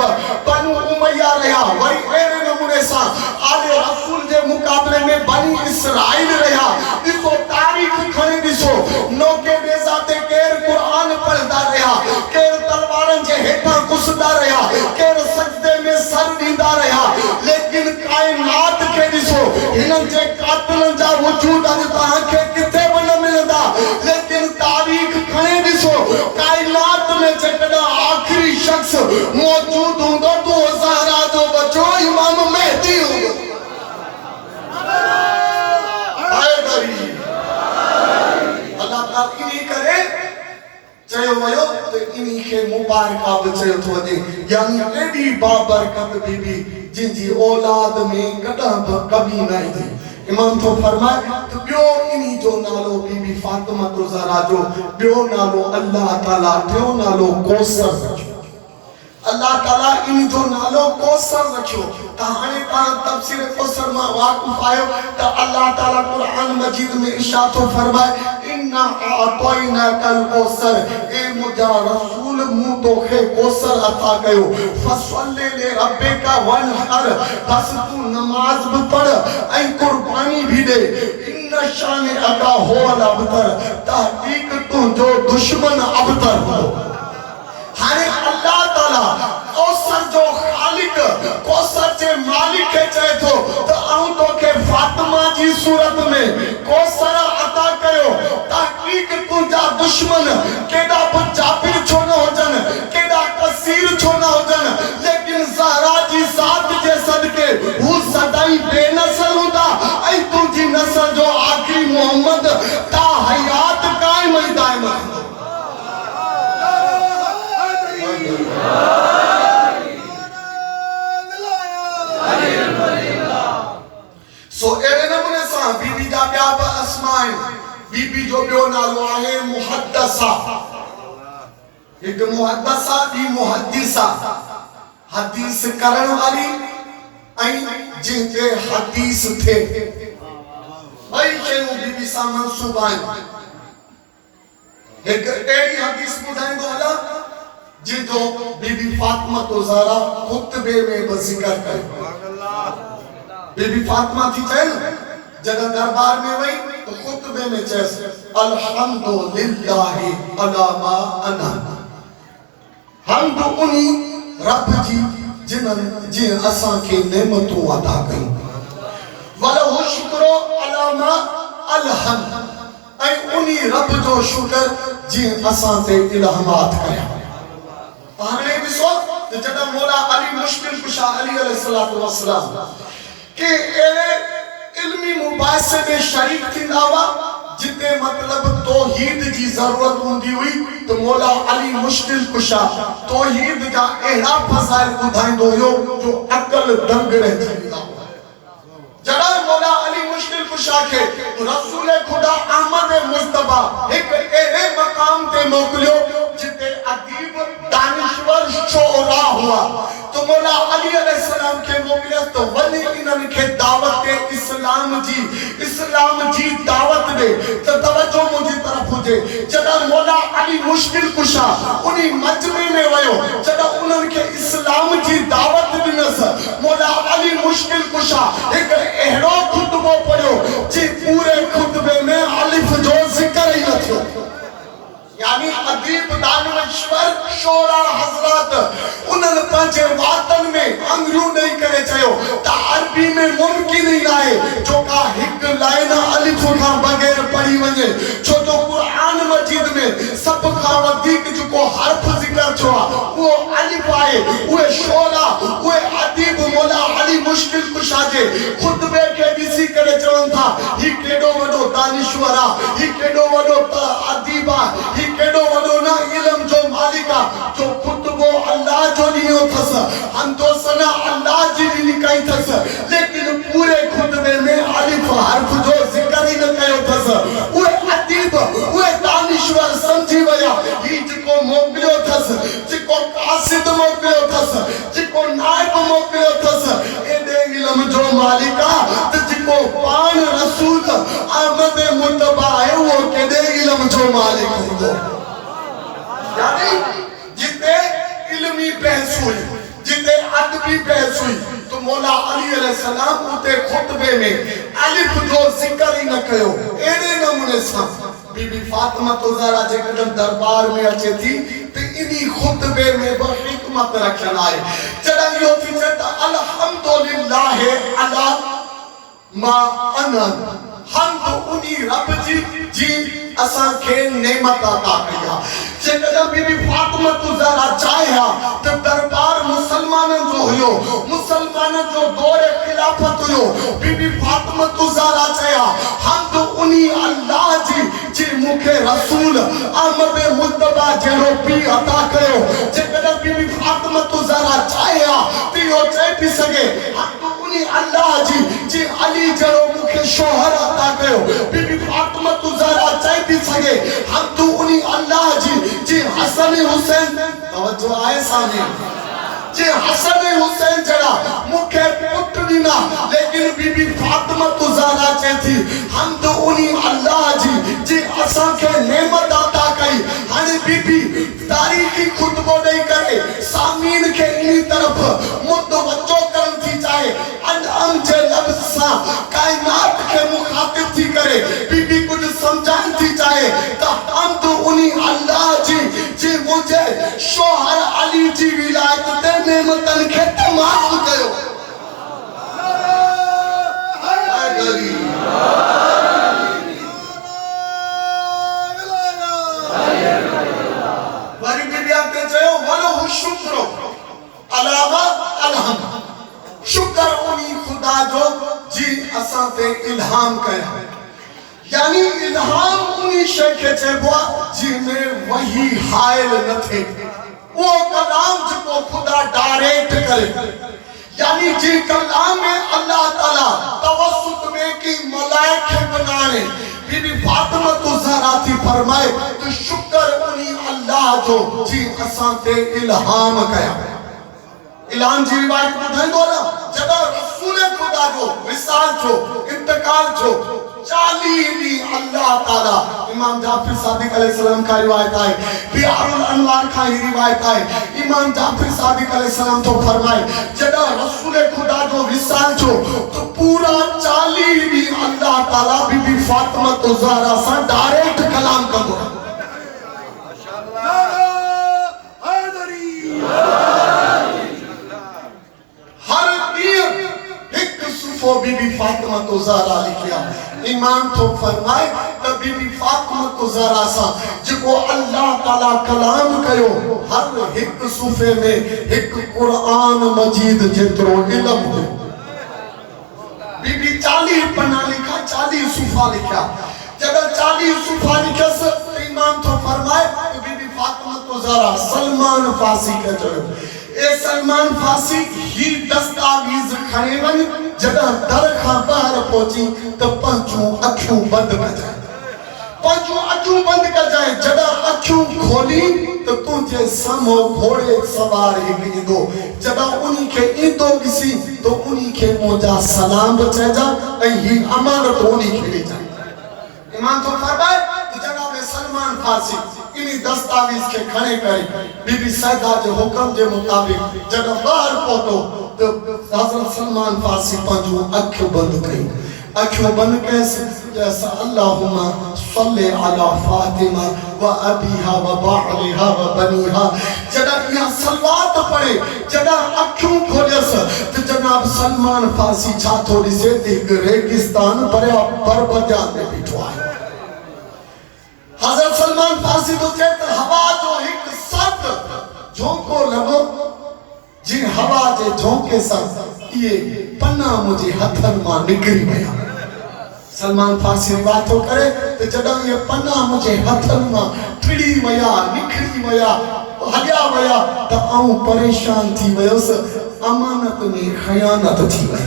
बनु उमैया रहा। वरी अहिड़े नमूने सां आले रसूल जे मुकाबले में बनी इसराइल रहा। ॾिसो तारीख खणी ॾिसो, नोके बेज़ा ते केर कुरान पढ़दा रहा, केर तलवारनि जे हेठां घुसदा रहा, केर सजदे में सर ॾींदा रहा, लेकिन कायनात के ॾिसो हिननि जे कातिलनि जा वजूद अॼु तव्हांखे किथे बि न मिलंदा। लेकिन तारीख खणी ॾिसो कायनात में जेकॾहिं आखिरी शख्स मौजूद हूंदो तो ज़हरा जो बचो इमाम मेहदी हूंदो। अल्लाह ताला इन्ही करे चयो वियो त इन्ही खे मुबारका बि चयो थो वञे। यानी एॾी बाबरकत बीबी जिनजी औलाद में कॾहिं बि कमी न ईंदी। इमाम तो फरमाए त ॿियो इन्ही जो नालो बीबी फातिमा ज़हरा जो ॿियो नालो अल्लाह ताला टियों नालो कौसर रखियो। अल्लाह ताला इन जो नालो कौसर रखियो। त हाणे तव्हां तफसीर कौसर मां वाक़िफ़ आहियो त अल्लाह ताला कुरान मजीद में इरशाद थो फरमाए इन्ना अतैनाकल कौसर, ए मुंहिंजा रसूल मूं तोखे कौसर अता कयो। फसल्ले ले रब्बिका वनहर, बस तू नमाज भी पढ़ ऐं कुर्बानी भी दे। इन्ना इन शान अदा हो अबतर तहकीक तू जो दुश्मन अबतर हो। हाणे अल्लाह ताला कौसर जो खालिक कौसर जे मालिक खे चए थो त आऊं तोखे फातिमा जी सूरत में कौसर अता कयो। तहकीक तुंहिंजा दुश्मन केॾा बि जाबिर छो न हुजनि, केॾा कसीर छो न हुजनि, लेकिन ज़हरा जी ज़ात जे सदके हू सदाई बेनसल हूंदा ऐं तुंहिंजी नस्ल जो आख़िरी मोहम्मद ता हयात क़ाइम ऐं दाइम रहंदो। सो अहिड़े नमूने सां बीबी जा ॿिया बि अस्मा आहिनि। बीबी जो ॿियो नालो आहे मुहद्दसा। हिकु मुहद्दसा, ॿी मुहद्दिसा। हदीस करण वारी ऐं जंहिंखे हदीस थिए, ॿई शयूं बीबी सां मंसूब आहिनि। हिकु अहिड़ी हदीस ॿुधाईंदो हलां जितो बीबी फातिमा तो ज़हरा खुतबे में बि ज़िक्र कयो। बीबी फातिमा थी चए न जॾहिं दरबार में वई तो खुतबे में चयसि अल्हम्दुलिल्लाहि अला मा अनअम। हमद उनी रब जी जिन्हनि जे असां खे नेमतूं अदा कयूं, वलहु शुक्रो अला मा अलहम, ऐं उनी रब जो शुक्र जीअं असां ते इल्हामात कया। हाणे ॾिसो त जॾहिं मौला अली मुश्किल कुशा अली अलैहिस्सलातु वस्सलाम के अहिड़े इल्मी मुबाहिसे में शरीक थींदा हुआ जिते मतलब तौहीद जी ज़रूरत हूंदी हुई तो मौला अली मुश्किल कुशा तौहीद जा अहिड़ा फज़ाइल ॿुधाईंदो हुयो जो अक़ल दंग रहिजी वेंदा हुआ। जॾहिं मौला अली मुश्किल कुशा के रसूल खुदा अहमद मुस्तफा हिकु अहिड़े मक़ाम ते मोकिलियो जिते अदीब दानिश्वर शोरा हुआ तो मौला अली अलैहिस्सलाम के मोकिलियो तो वनी इन्हनि खे दावत इस्लाम जी दावत दे। तो तवज्जो मुंहिंजी तरफ हुजे, जॾहिं मौला अली मुश्किल कुशा उन्ही मजमे में वयो, जॾहिं उन्हनि खे इस्लाम जी दावत ॾिनसि, मौला अली मुश्किल कुशा हिकु अहिड़ो खुतबो पढ़ियो जी पूरे खुतबे में अलिफ जो ज़िक्र ई न थियो। यानी अदीब दानिश्वर शोरा हज़रात उन्हनि पंहिंजे वातन में अंगरियूं ॾेई करे चयो त अरबी में मुमकिन ई नाहे जो का हिकु लाइन अलिफ खां बग़ैर पढ़ी वञे, छो तो क़ुरान मजीद में सभ खां वधीक जेको हर्फ ज़िक्र थियो आहे उहो अलिफ आहे। उहे शोरा उहे अदीब मौला अली मुश्किल कुशा जे खुतबे खे ॾिसी करे चवनि था ही केॾो वॾो दानिश्वर आहे, ही केॾो वॾो अदीब आहे, केॾो वॾो न इल्म जो मालिक आहे जो खुतबो अल्लाह जो ॾिनो अथसि, हमदो सना अल्लाह जी ॾिनी कई अथसि, लेकिन पूरे खुतबे में अलिफ हर्फ जो ज़िक्र ई न कयो अथसि। उहे अदीब उहे दानिश्वर समझी विया ही जेको मोकिलियो अथसि, जेको कासिद मोकिलियो अथसि, जेको नाइब मोकिलियो अथसि, एॾे इल्म जो मालिक आहे त जेको पाण रसूल अहमद मुस्तफा आहे उहो केॾे इल्म जो मालिक हूंदो। यानी जिते इल्मी बहस हुई, जिते अदबी बहस हुई तो मौला अली अलैहिस्सलाम उते खुतबे में अलिफ जो ज़िक्र ही न कयो। एड़े नमूने सां बीबी फातिमा तो ज़हरा जेकॾहिं दरबार में अचे थी तो इन्ही खुतबे में बि हिकमत रखियल आहे। जॾहिं इहो थी चए त अल्हम्दुलिल्लाह अला मा अनअम, हमद उनी रब जी असां खे नेमत अता कई आहे। जेकॾहिं बीबी फातिमा तो ज़हरा चाहे हा त दरबार मुसलमाननि जो हुयो, मुसलमाननि जो दौर खिलाफत हुयो, बीबी फातिमा तो ज़हरा चया हमद उनी अल्लाह जी मूंखे रसूल अहमद मुस्तफा जहिड़ो पीउ अता कयो। जेकॾहिं बीबी फातिमा तो ज़हरा चाहे हा त इहो चई पई सघे हमद उनी अल्लाह जी अली जहिड़ो मूंखे शोहर अता कयो। बीबी फातिमा तो ज़हरा चई थी सघे हमद उनी अल्लाह जी हसन हुसैन, तवज्जो आहे सामने, जे हसन हुसैन जड़ा मुखे पुट ॾिना, लेकिन बीबी फातिमा तो ज़हरा चए थी हमद उनी अल्लाह जी असां खे नेमत अता कई। हाणे बीबी तारीख़ी खुतबो ॾेई करे सामीन खे इन तरफ़ मुतवज्जो करण थी चाहे, अनअम जे लफ़्ज़ सां काइनात खे मुखातिब थी करे रिवायत ते नेमतन खे तमाम कयो हैदरी वरी बिबिया के चयो वलो शुक्र अलावा अलहम शुक्र उनी खुदा जो जी असां ते इल्हाम कया यानी इल्हाम उनी शय खे चइबो जी में वही हायल न थे वो कलाम जो खुदा डायरेक्ट करे यानी जी कलाम में अल्लाह ताला तवस्सुत में की मलाइके बनाने बीबी फातिमा तो ज़हरा थी फरमाए तो शुक्र उनी अल्लाह जो जी असां ते इल्हाम कया इलान जी रिवायत ॿुधाईंदो न जॾहिं रसूल खुदा जो विसाल थियो इंतकाल थियो 40 ॾींहं अल्लाह ताला इमाम जाफर सादिक अलैहिस्सलाम का रिवायत है बियारुल अनवार का ही रिवायत है इमाम जाफर सादिक अलैहिस्सलाम तो फरमाए जॾहिं रसूल खुदा जो विसाल थियो तो पूरा 40 ॾींहं अल्लाह ताला बीबी फातिमा तो ज़हरा सां डायरेक्ट कलाम कंदो बीबी फातिमा तो ज़हरा लिखिया इमाम तो फरमाए त बीबी फातिमा तो ज़हरा सा जो अल्लाह ताला कलाम कयो हर एक सूफे में एक कुरान मजीद जेतरो इल्म हो बीबी 40 पन्ना लिखा 40 सूफा लिखा जब 40 सूफा लिखा इमाम तो फरमाए बीबी फातिमा तो ज़हरा सलमान फारसी के जो ए सलमान फारसी ही दस्तावेज खणे वन जॾहिं दर खां ॿाहिरि पहुची त पंहिंजूं अखियूं बंदि कजांइ पंहिंजूं अखियूं बंदि कजांइ जॾहिं अखियूं खोली त तुंहिंजे साम्हूं घोड़े सवार हिकु ईंदो जॾहिं उन्ही खे ईंदो ॾिसी त उन्ही खे मुंहिंजा सलाम बि चइजांइ ऐं ही अमानत उन्ही खे ॾिजांइ इमाम तो फरमाए त जनाब सलमान फारसी इन्ही दस्तावेज के खड़े करे बीबी सैदा जो हुक्म के मुताबिक जब बाहर पहुंचो तो हजरत सलमान फारसी पंजू अखियों बंद कैसे जैसा अल्लाहुम्मा सल्ले अला फातिमा व अबीहा व बालिहा व बनीहा जब यह सलवात पढ़े जब अखियों खोलियस तो जनाब सलमान फारसी छा थोड़ी से एक रेगिस्तान बरबजा में बिठो है हजरत सलमान फारसी तो कहते हवा जो एक सत झोंको लगो जिन हवा जे झोंके सां ये पन्ना मुझे हथन मां निकरी वया सलमान फारसी बात तो करे तो जडा ये पन्ना मुझे हथन मां टिड़ी वया निकरी वया हलिया वया त आऊं परेशान थी वयस अमानत में खयानत थी वई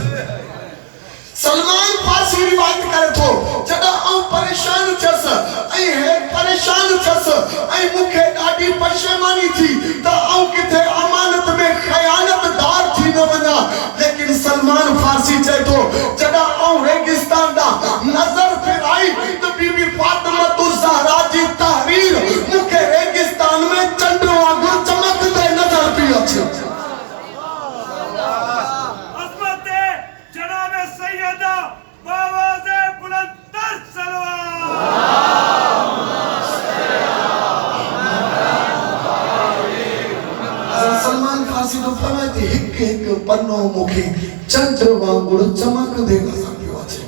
सलमान फारसी रिवायत करे तो जडा आऊं परेशान छस ऐ है परेशान छस ऐ मुखे डाडी परेशानी थी त आऊं किथे अमानत में खयानतदार थी न वना लेकिन सलमान फारसी चए तो जडा आऊं रेगिस्तान दा नजर फिराई तो बीबी फातिमा तो ज़हरा जी तहरीर मुखे रेगिस्तान में चंड वांगुर चमकदे नजर पई अचे पन्नो मुखे चंद्र वांगुर चमक दे नजर अचे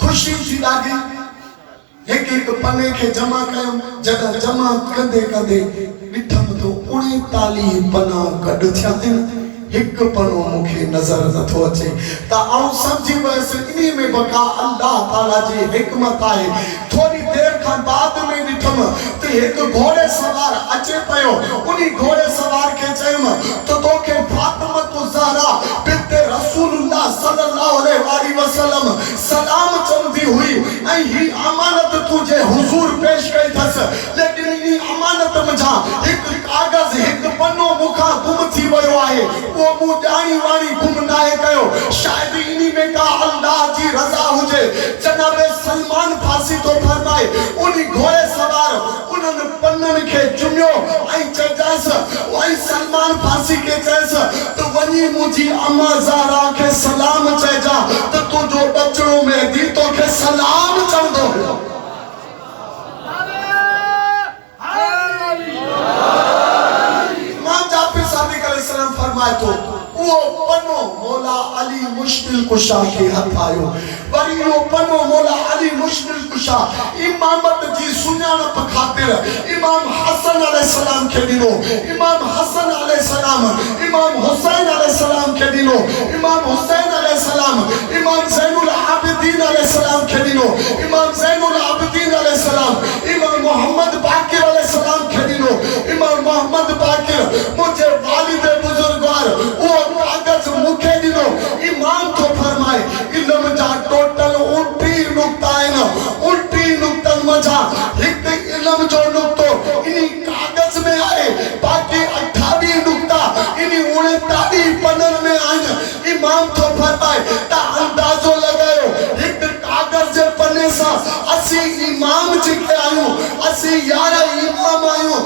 खुशी थी लागी एक एक पन्ने के जमा कयो जदा जमा कंदे कंदे ॾिठम तो 39 पन्ना गड थिया एक पन्नो मुखे नजर नथो अचे ता आऊं समझी वयस इन्ही में बका अल्लाह ताला जी हिकमत आहे थोड़ी देर खां बाद में ॾिठम तो एक घोड़े सवार अचे पयो उन्ही घोड़े सवार के चयम तो तोखे फातिमा तो ज़हरा बिन्त रसूलुल्लाह सल्लल्लाहु अलैहि वसल्लम सलाम चंदी हुई ऐं ही अमानत तुझे हुजूर पेश कई थस लेकिन इन अमानत मझा एक कागज एक पन्नो मुखा गुम थी वयो आहे वो मु जानी वाणी गुम नाहे कयो शायद इन्ही में का अल्लाह जी रजा हुजे जनाब सलमान फारसी तो फरमाए उन्ही घोड़े सवार उन्हन पन्नन के चुमियो ऐं चजास ऐं सलमान फारसी के चयस तो वनी मुझी अम्मा ज़हरा के सलाम चजा तो तू जो बचड़ो में दी तो के सलाम चंदो इमाम जाफर साहब वसल्लम फरमाए तो वो पनो मौला अली मुश्किल कुशा के हथ आयो वरी वो पनो मौला अली मुश्किल कुशा इमामत जी सुञाणप खातिर इमाम हसन अलैहिस्सलाम के दिनो इमाम हसन अलैहिस्सलाम इमाम हुसैन अलैहिस्सलाम के दिनो इमाम हुसैन अलैहिस्सलाम इमाम ज़ैनुल आबिदीन अलैहिस्सलाम के दिनो इमाम ज़ैनुल आबिदीन अलैहिस्सलाम इमाम मोहम्मद बाकिर अलैहिस्सलाम के दिनो इमाम मोहम्मद बाकिर मुझे वालिद बुजुर्गवार वो कागज मुखे दिनो इमाम तो फरमाए इल्म जा टोटल 29 नुक्ता है ना 29 नुक्तन मजा एक इल्म जो नुक्तो इन्हीं कागज में आए बाकी 28 नुक्ता इन्हीं 39 पन्नन में आए इमाम तो फरमाए ता अंदाजो लगायो एक कागज जे पन्ने सा असी इमाम जी के आयो असी 11 इमाम आयो